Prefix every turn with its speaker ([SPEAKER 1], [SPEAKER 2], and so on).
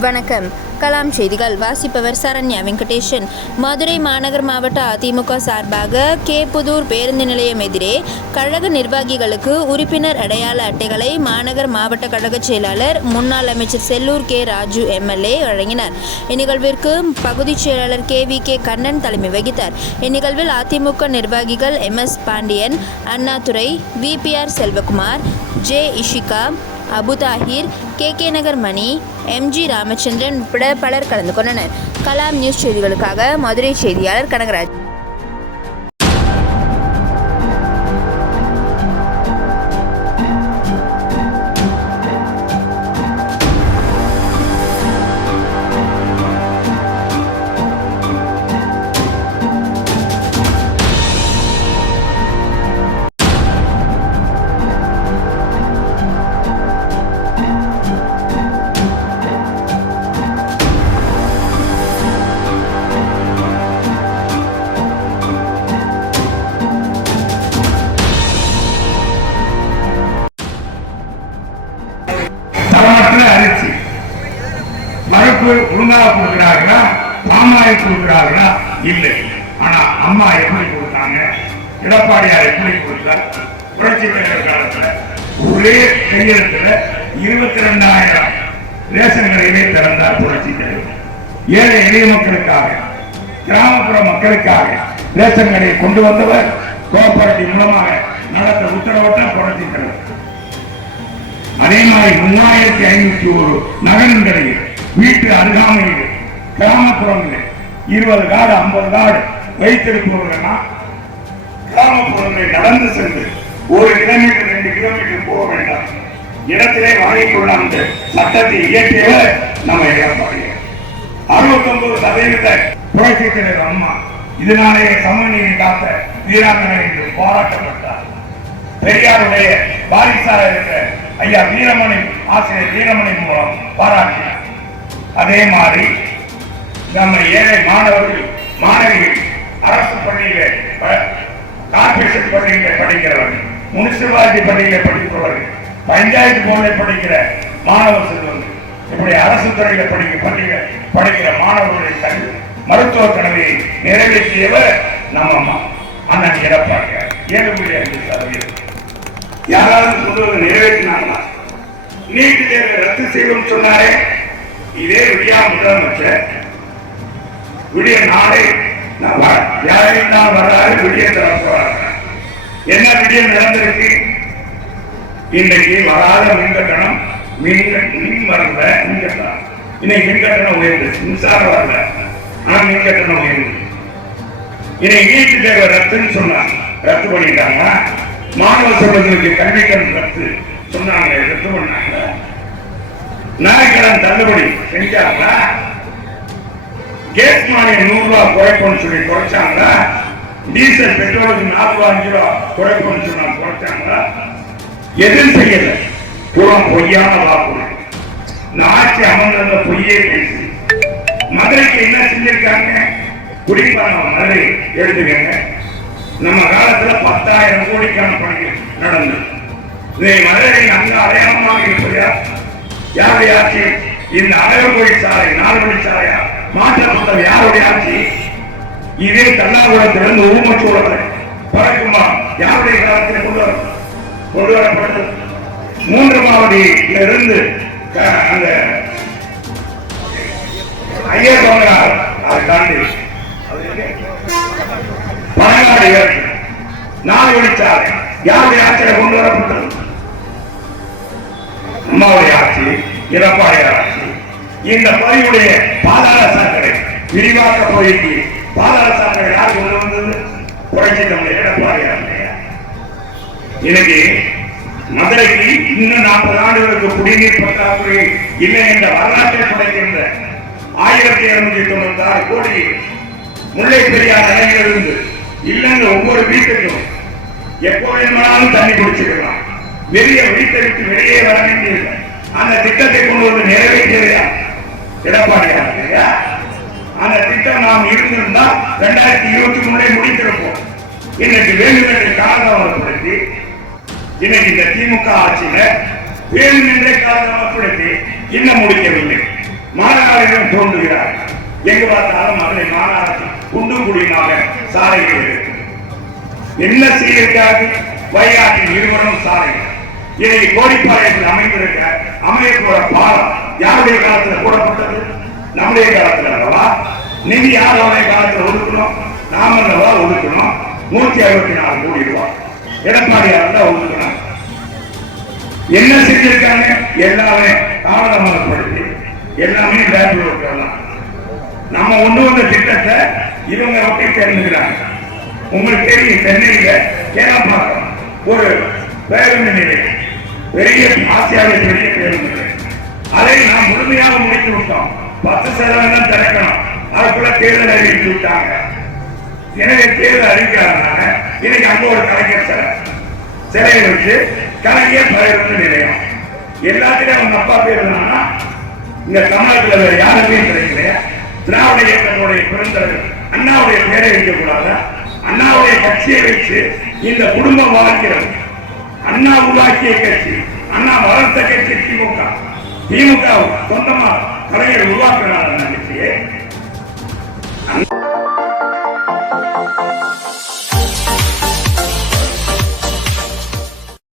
[SPEAKER 1] வணக்கம். கலாம் செய்திகள். வாசிப்பவர் சரண்யா வெங்கடேஷன். மதுரை மாநகர் மாவட்ட அதிமுக சார்பாக கேப்புதூர் பேருந்து நிலையம் எதிரே கழக நிர்வாகிகளுக்கு உறுப்பினர் அடையாள அட்டைகளை மாநகர் மாவட்ட கழக செயலாளர் முன்னாள் அமைச்சர் செல்லூர் கே ராஜு எம்எல்ஏ வழங்கினார். இந்நிகழ்விற்கு பகுதிச் செயலாளர் கே வி கே கண்ணன் தலைமை வகித்தார். இந்நிகழ்வில் அதிமுக நிர்வாகிகள் M S Pandian Annadurai VPR Selvakumar J Ishika Abu Tahir K K Nagar Mani MG Ramachandran உட்பட பலர் கலந்து கொண்டனர். கலாம் நியூஸ் செய்திகளுக்காக மதுரை செய்தியாளர் கனகராஜ்.
[SPEAKER 2] பருப்பு ஒழுங்காக கொடுக்கிறார்களா? பாமாயில் கொடுக்கிறார்களா? இல்லை. ஆனா அம்மா எப்படி கொடுத்தாங்க? எடப்பாடியார் எப்படி கொடுத்தார்? புரட்சி தலைவர் காலத்துல ஒரே கையெழுத்துல இருபத்தி ரெண்டாயிரம் ரேஷன் கடையிலே திறந்தார் புரட்சி தலைவர். ஏழை எளிய மக்களுக்காக கிராமப்புற மக்களுக்காக ரேஷன் கடையை கொண்டு வந்தவர் கோஆபரேட்டிவ் மூலமாக நடத்த உத்தரவிட்ட புரட்சி தலைவர். அதே மாதிரி மூவாயிரத்தி ஐநூத்தி ஒரு நகரங்களில் வீட்டு அருகாமையில் கிராமப்புறங்களில் இருபது காடு ஐம்பது காடு வைத்திருப்பவர்கள்னா கிராமப்புறங்களில் நடந்து சென்று ஒரு கிலோமீட்டர் ரெண்டு கிலோமீட்டர் போக வேண்டாம். இடத்திலே வாங்கிக்கொள்ள அந்த சட்டத்தை இயற்றியவர் நம்ம எடப்பாடி அறுபத்தி ஒன்பது சதவீத புரட்சி தலைவர் அம்மா இதனாலே சமநீதி காத்த வீராங்கனை என்று பாராட்டப்பட்டார். பெரியாருடைய வாரிசாக இருக்கிற ஐயா வீரமணி ஆசிரியர் வீரமணி மூலம் பாராட்டினார். அதே மாதிரி நம்ம ஏழை மாணவர்கள் மாணவிகள் அரசு பள்ளியில ப- பள்ளியில படிக்கிறவர்கள் முனிசிபாலிட்டி பள்ளியில படிக்கிறவர்கள் பஞ்சாயத்து போர்டில் படிக்கிற மாணவ செல்வங்கள் இப்படி அரசு துறையில படிக்க பள்ளியில படிக்கிற மாணவர்களின் கல்வி மருத்துவ கனவை நிறைவேற்றியவர் நம்ம அண்ணன் எடப்பாடியார். ஏழு புள்ளி அஞ்சு சதவீதம். யாராவது சொல்வது நிறைவேற்றினாங்களா? நீட் தேர்வை ரத்து செய்யும் சொன்னாரே. இதே விடியா முதலமைச்சர் விடிய நாளை யாரையும் தான் வர்றாரு விடிய திறக்கிறாங்க என்ன விடியம் நடந்திருக்கு இன்றைக்கு வராத மின்கட்டணம் மின் மின் வரல மின்கட்டணம் இன்னைக்கு மின்கட்டணம் உயர்ந்து மின்சாரம் வரல ஆனா மின்கட்டணம் உயர்ந்து. இன்னைக்கு வீட்டு தேவை ரத்துன்னு சொன்னாங்க. ரத்து பண்ணிட்டாங்க. மாணவ செல்வங்களுக்கு கல்விக்கடன் ரத்து. சொன்னாங்க ரத்து பண்ணாங்க. நகைக்கடன் தள்ளுபடி செஞ்சாங்களா? கேஸ் மானியம் நூறு ரூபாய் குறைப்போம்னு சொல்லி குறைச்சாங்களா? டீசல் பெட்ரோலுக்கு நாலு ரூபா அஞ்சு ரூபா குறைப்போம்னு சொன்னா குறைச்சாங்களா? எதுவும் செய்யல. புறம் பொய்யான வாக்குறுதி. இந்த ஆட்சி அமர்ந்த பொய்யே பேசி மதுரைக்கு என்ன செஞ்சிருக்காங்க? குடிப்பான மதுரை எழுதுங்க நம்ம காலத்துல பத்தாயிரம் கோடிக்கான பணிகள் நடந்தது. இதை மதுரை அங்க அடையாளமாக இருப்பதா யாருடைய ஆட்சி இந்த அழகர்கோழி சாலை நால்வழி சாலையா மாற்றப்பட்டது யாருடைய ஆட்சி? இதே தன்னார்வலத்திலிருந்து ஊமச்சூழல் பறக்குமா? யாருடைய காலத்தில் கொண்டு வர கொண்டு வரப்பட்டது? மூன்று மாவட்டியில இருந்து அந்த ஐயர் தோன்றார் அதை தாண்டி பழங்காடு இறக்கு நாலு வழிச்சாலை யாருடைய ஆட்சியை கொண்டு வரப்பட்டது? அம்மாவுடைய ஆட்சி. எடப்பாடியார். இந்த பதிவுடைய பாதாள சாக்கடை விரிவாக்க பகுதிக்கு பாதாள சாக்கடை யார் கொண்டு வந்தது? புரட்சி தமிழ் எடப்பாடியார். இன்னைக்கு மதுரைக்கு இன்னும் நாற்பது ஆண்டுகளுக்கு குடிநீர் பற்றாக்குறை இல்லை என்ற வரலாற்றை படைக்கின்ற ஆயிரத்தி இருநூத்தி தொண்ணூத்தி ஆறு கோடி முல்லை பெரியார் அணையிலிருந்து இல்லைன்னு ஒவ்வொரு வீட்டுக்கும் எப்போ வேணுமானாலும் தண்ணி குடிச்சுக்கலாம். வெளியே வீட்டை விட்டு வெளியே வர வேண்டியது அந்த திட்டத்தை கொண்டு வந்து நிறைவேற்றியா எடப்பாடியார் அந்த திட்டம் நாம் இருந்திருந்தால் ரெண்டாயிரத்தி இருபத்தி மூணுல முடித்திருப்போம். இன்னைக்கு வேண்டுமென்று காரணப்படுத்தி இன்னைக்கு இந்த திமுக ஆட்சியில வேண்டுமென்றே காரணப்படுத்தி இன்னும் முடிக்கவில்லை. மாநகரிடம் தோன்றுகிறார். எங்கு பார்த்தாலும் மதுரை மாநகராட்சி குண்டும் குடியினாக சாலைகள் இருக்கு என்ன செய்யிருக்காது வைகாட்டி இருவரும் சாலைகள் இன்னைக்கு கோடிப்பாளையத்தில் அமைந்திருக்க அமைய போற பாலம் யாருடைய காலத்துல போடப்பட்டது? நம்முடைய காலத்துல அல்லவா? நிதி யாரோடைய காலத்துல ஒதுக்கணும். நாம அல்லவா ஒதுக்கணும். நூத்தி அறுபத்தி நாலு கோடி ரூபாய் எடப்பாடியார் தான் ஒதுக்கணும். என்ன செஞ்சிருக்காங்க? எல்லாமே தாமதமாகப்படுத்தி எல்லாமே லேபிள் விட்டுறலாம் நம்ம ஒண்ணு வந்த திட்டத்தை இவங்க ஒட்டி தெரிஞ்சுக்கிறாங்க? உங்களுக்கு தெரியும் சென்னையில கேரப்பாக்கம் ஒரு பேருந்து நிலையம். பெரிய ஆசியாவில் பெரிய பேருந்து அதை நாம் முழுமையாக முடித்து விட்டோம். பத்து சதவீதம் திறக்கணும். அதுக்குள்ள தேர்தல் அறிவித்து விட்டாங்க. எனவே தேர்தல் அறிவிக்கிறாங்க இன்னைக்கு அங்க ஒரு கலைஞர் சிலை. சிலையை வச்சு கலைஞர் பேருந்து நிலையம். எல்லாத்துலயும் அவங்க அப்பா பேர் என்னன்னா இந்த தமிழகத்தில் வேற யாருமே கிடைக்கலையா? திராவிட இயக்கத்துடைய பிறந்தவர்கள் அண்ணாவுடைய பேரை வைக்கக்கூடாது? அண்ணாவுடைய கட்சியை வச்சு இந்த குடும்பம் வாழ்கிறது. அண்ணா உருவாக்கிய கட்சி அண்ணா வளர்த்த கட்சி திமுக. திமுக சொந்தமா கலைஞர் உருவாக்குறாரு கட்சியை.